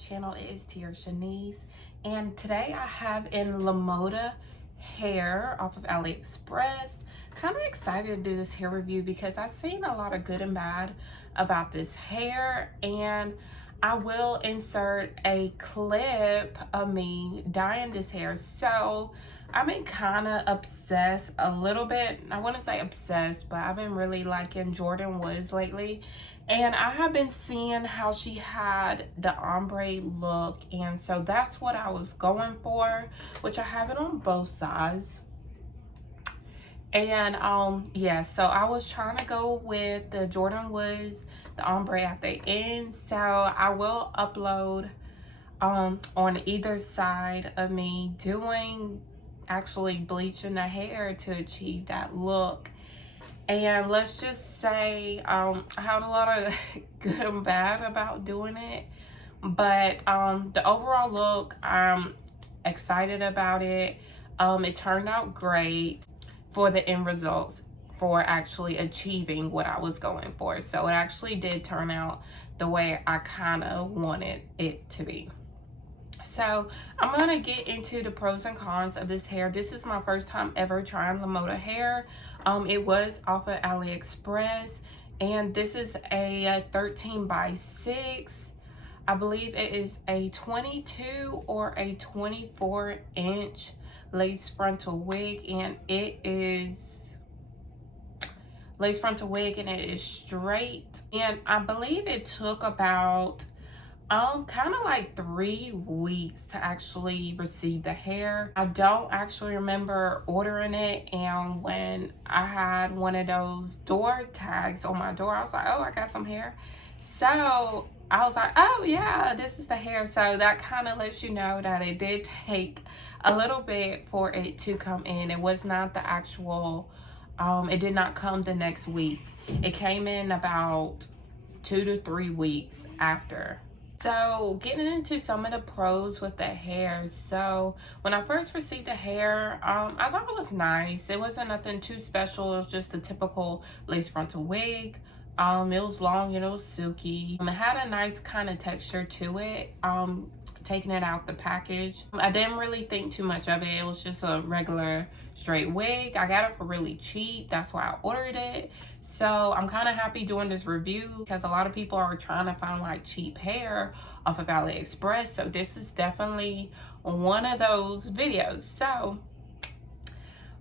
channel. It is Tia Shanice, and today I have in Lemoda hair off of Aliexpress. Kind of excited to do this hair review because I've seen a lot of good and bad about this hair, and I will insert a clip of me dyeing this hair. So I've been kind of obsessed a little bit. I wouldn't say obsessed, but I've been really liking Jordyn Woods lately. And I have been seeing how she had the ombre look. And so that's what I was going for, which I have it on both sides. And yeah, so I was trying to go with the Jordyn Woods, the ombre at the end. So I will upload on either side of me doing actually bleaching the hair to achieve that look. And let's just say I had a lot of good and bad about doing it, but the overall look, I'm excited about it. It turned out great for the end results, for actually achieving what I was going for. So it actually did turn out the way I kind of wanted it to be. So I'm gonna get into the pros and cons of this hair. This is my first time ever trying Lemoda hair. It was off of Aliexpress, and this is a 13 by 6. I believe it is a 22 or a 24 inch lace frontal wig, and it is lace frontal wig, and it is straight. And I believe it took about kind of like 3 weeks to actually receive the hair. I don't actually remember ordering it, and when I had one of those door tags on my door, I was like, oh, I got some hair. So I was like, oh yeah, this is the hair. So that kind of lets you know that it did take a little bit for it to come in. It was not the actual, it did not come the next week. It came in about 2 to 3 weeks after. So getting into some of the pros with the hair. So when I first received the hair, I thought it was nice. It wasn't nothing too special. It was just a typical lace frontal wig. It was long and it was silky. It had a nice kind of texture to it. Taking it out the package, I didn't really think too much of it. It was just a regular straight wig. I got it for really cheap. That's why I ordered it. So I'm kind of happy doing this review because a lot of people are trying to find like cheap hair off of AliExpress. So this is definitely one of those videos. So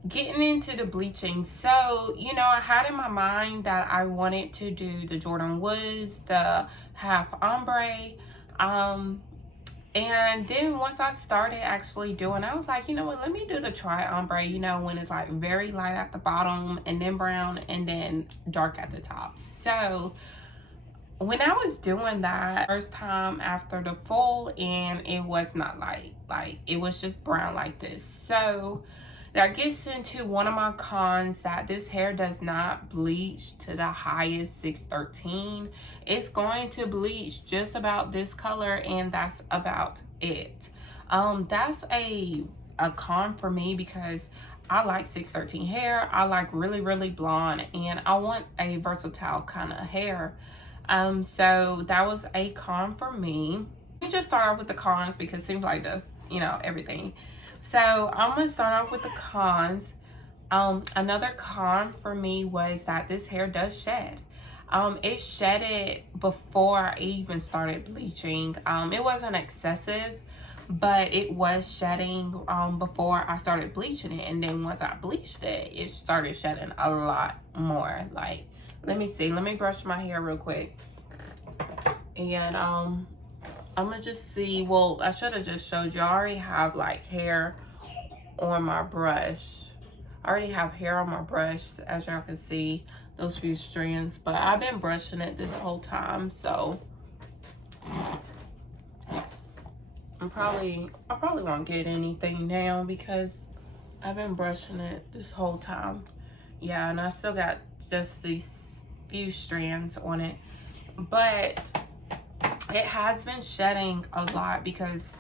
getting into the bleaching. So, you know, I had in my mind that I wanted to do the Jordyn Woods, the half ombre. And then once I started actually doing, I was like, you know what, let me do the tri ombre, you know, when it's like very light at the bottom and then brown and then dark at the top. So when I was doing that first time after the full, and it was not light, like it was just brown like this. So that gets into one of my cons, that this hair does not bleach to the highest 613. It's going to bleach just about this color, and that's about it. That's a con for me because I like 613 hair. I like really blonde, and I want a versatile kind of hair. So that was a con for me. Let me just start off with the cons because it seems like that's, you know, everything. So I'm gonna start off with the cons. Another con for me was that this hair does shed. It shedded before I even started bleaching. It wasn't excessive, but it was shedding before I started bleaching it. And then once I bleached it, it started shedding a lot more. Like, let me see. Let me brush my hair real quick. And I'm gonna just see. Well, I should have just showed you. I already have like hair on my brush. I already have hair on my brush, as y'all can see, those few strands, but I've been brushing it this whole time. So I probably won't get anything now because I've been brushing it this whole time. Yeah, and I still got just these few strands on it, but it has been shedding a lot because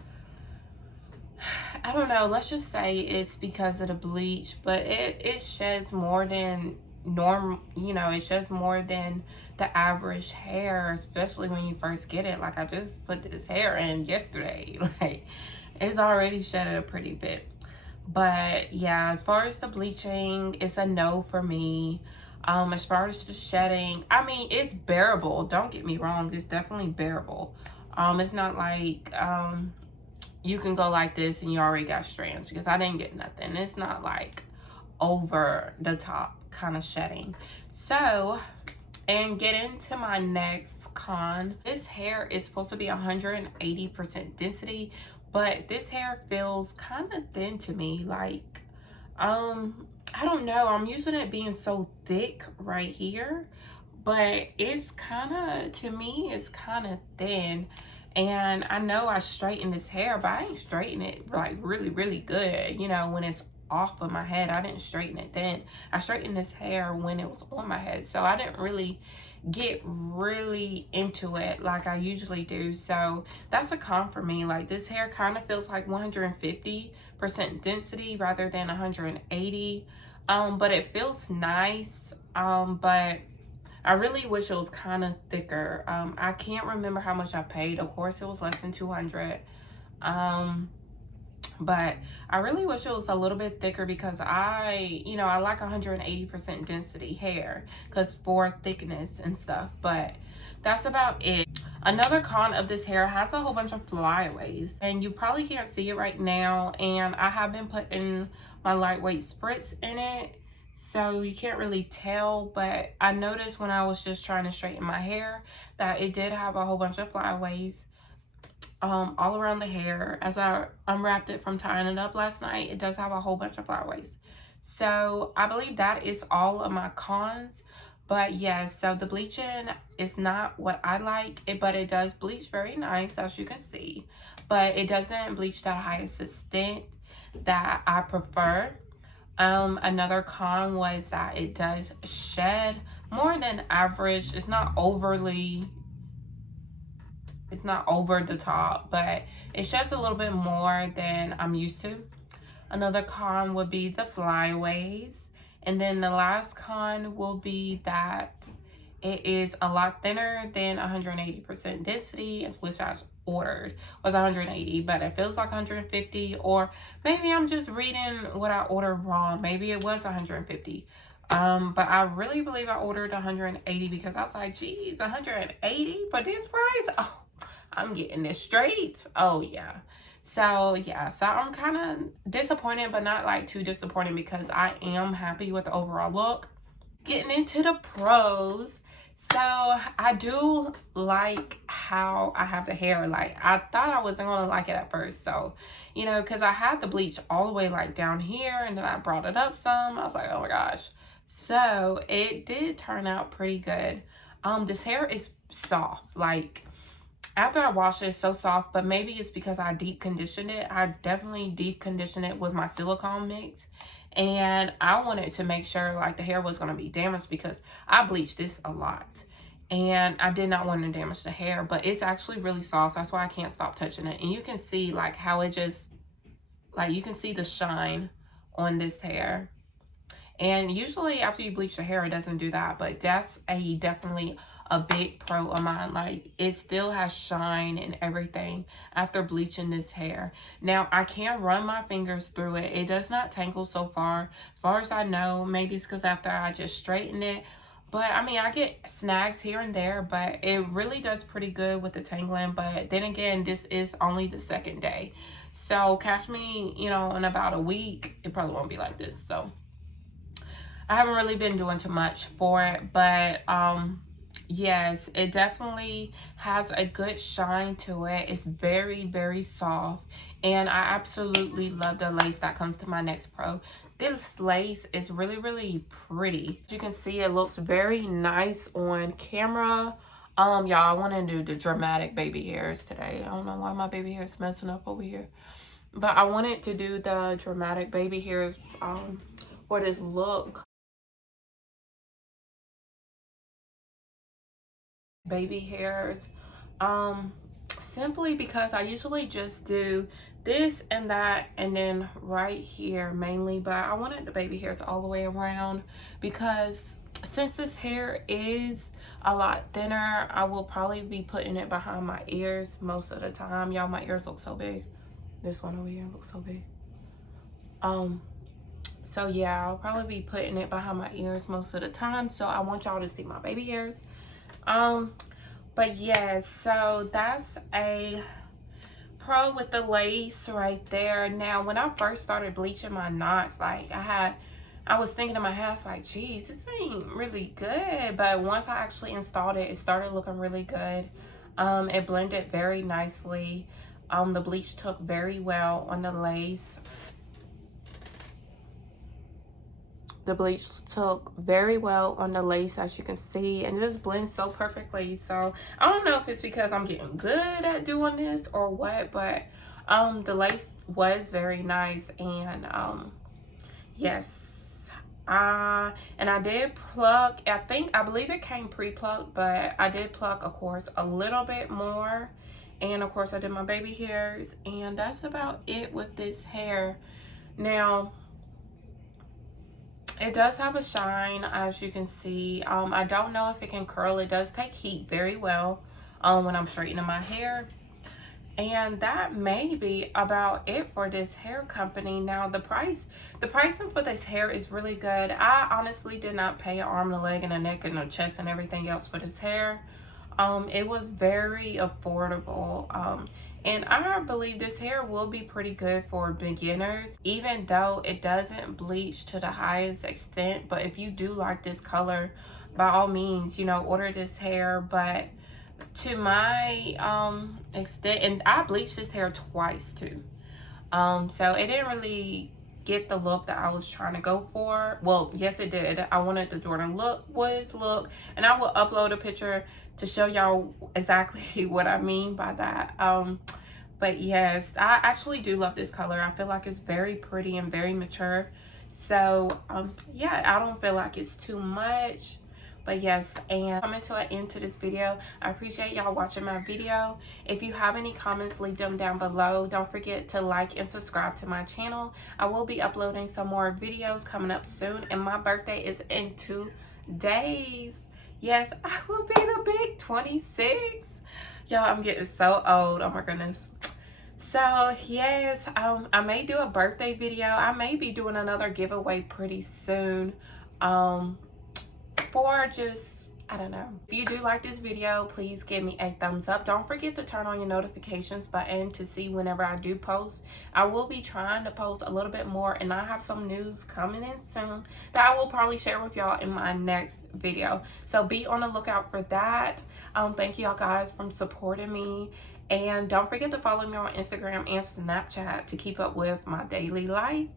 I don't know, let's just say it's because of the bleach, but it sheds more than you know, it's just more than the average hair, especially when you first get it. Like, I just put this hair in yesterday. Like, it's already shedded a pretty bit. But yeah, as far as the bleaching, it's a no for me. As far as the shedding, I mean, it's bearable. Don't get me wrong, it's definitely bearable. It's not like you can go like this and you already got strands, because I didn't get nothing. It's not like over the top kind of shedding. So, and get into my next con. This hair is supposed to be 180% density, but this hair feels kind of thin to me. Like, I don't know, I'm using it being so thick right here, but it's kind of, to me, it's kind of thin. And I know I straightened this hair, but I ain't straighten it like really good. You know, when it's off of my head, I didn't straighten it then. I straightened this hair when it was on my head, so I didn't really get really into it like I usually do. So that's a con for me. Like, this hair kind of feels like 150% density rather than 180. But it feels nice. But I really wish it was kind of thicker. I can't remember how much I paid. Of course, it was less than 200. But I really wish it was a little bit thicker, because I like 180% density hair, because for thickness and stuff. But that's about it. Another con of this hair, has a whole bunch of flyaways, and you probably can't see it right now. And I have been putting my lightweight spritz in it, so you can't really tell, but I noticed when I was just trying to straighten my hair that it did have a whole bunch of flyaways all around the hair. As I unwrapped it from tying it up last night, it does have a whole bunch of flyaways. So I believe that is all of my cons. But yes, so the bleaching is not what I like, but it does bleach very nice, as you can see. But it doesn't bleach to the highest extent that I prefer. Another con was that it does shed more than average. It's not over the top, but it sheds a little bit more than I'm used to. Another con would be the flyaways. And then the last con will be that it is a lot thinner than 180% density, which I ordered was 180, but it feels like 150. Or maybe I'm just reading what I ordered wrong. Maybe it was 150. But I really believe I ordered 180, because I was like, geez, 180 for this price? Oh, I'm getting this straight. Oh yeah. So yeah, so I'm kind of disappointed, but not like too disappointed, because I am happy with the overall look. Getting into the pros. So I do like how I have the hair. Like, I thought I wasn't going to like it at first. So, you know, because I had the bleach all the way like down here, and then I brought it up some. I was like, oh my gosh. So it did turn out pretty good. This hair is soft. Like, after I wash it, it's so soft, but maybe it's because I deep conditioned it. I definitely deep conditioned it with my silicone mix. And I wanted to make sure like the hair was going to be damaged, because I bleached this a lot. And I did not want to damage the hair, but it's actually really soft. That's why I can't stop touching it. And you can see like how it just, like, you can see the shine on this hair. And usually after you bleach the hair, it doesn't do that. But that's definitely a big pro of mine. Like, it still has shine and everything after bleaching this hair. Now, I can run my fingers through it. It does not tangle so far. As far as I know, maybe it's because after I just straighten it. But, I mean, I get snags here and there, but it really does pretty good with the tangling. But then again, this is only the second day. So, catch me, you know, in about a week, it probably won't be like this. So, I haven't really been doing too much for it. But, yes, it definitely has a good shine to it. It's very soft, and I absolutely love the lace that comes to my next pro. This lace is really pretty. As you can see, it looks very nice on camera. Y'all, I want to do the dramatic baby hairs today. I don't know why my baby hair is messing up over here, but I wanted to do the dramatic baby hairs for this look. Baby hairs, simply because I usually just do this and that, and then right here mainly, but I wanted the baby hairs all the way around, because since this hair is a lot thinner, I will probably be putting it behind my ears most of the time. Y'all, my ears look so big. This one over here looks so big. So yeah, I'll probably be putting it behind my ears most of the time. So I want y'all to see my baby hairs. But yeah, so that's a pro with the lace right there. Now, when I first started bleaching my knots, like I was thinking in my head, like, geez, this ain't really good. But once I actually installed it, it started looking really good. It blended very nicely. The bleach took very well on the lace. The bleach took very well on the lace, as you can see, and just blends so perfectly. So I don't know if it's because I'm getting good at doing this or what, but the lace was very nice. And yes, and I did pluck. I believe it came pre-plucked, but I did pluck, of course, a little bit more. And of course I did my baby hairs, and that's about it with this hair. Now, it does have a shine, as you can see. I don't know if it can curl. It does take heat very well when I'm straightening my hair. And that may be about it for this hair company. Now, the pricing for this hair is really good. I honestly did not pay an arm, a leg, and a neck, and a chest, and everything else for this hair. It was very affordable. And I believe this hair will be pretty good for beginners, even though it doesn't bleach to the highest extent. But if you do like this color, by all means, you know, order this hair. But to my extent, and I bleached this hair twice too. So it didn't really get the look that I was trying to go for. Well, yes, it did. I wanted the Jordan look, and I will upload a picture to show y'all exactly what I mean by that. But yes, I actually do love this color. I feel like it's very pretty and very mature. So yeah, I don't feel like it's too much. But yes, and coming to an end to this video. I appreciate y'all watching my video. If you have any comments, leave them down below. Don't forget to like and subscribe to my channel. I will be uploading some more videos coming up soon, and my birthday is in 2 days. Yes, I will be the big 26. Y'all, I'm getting so old. Oh my goodness. So yes, I may do a birthday video. I may be doing another giveaway pretty soon. For just, I don't know. If you do like this video, please give me a thumbs up. Don't forget to turn on your notifications button to see whenever I do post. I will be trying to post a little bit more, and I have some news coming in soon that I will probably share with y'all in my next video. So be on the lookout for that. Thank y'all guys for supporting me. And don't forget to follow me on Instagram and Snapchat to keep up with my daily life.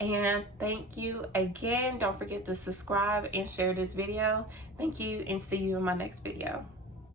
And thank you again. Don't forget to subscribe and share this video. Thank you, and see you in my next video.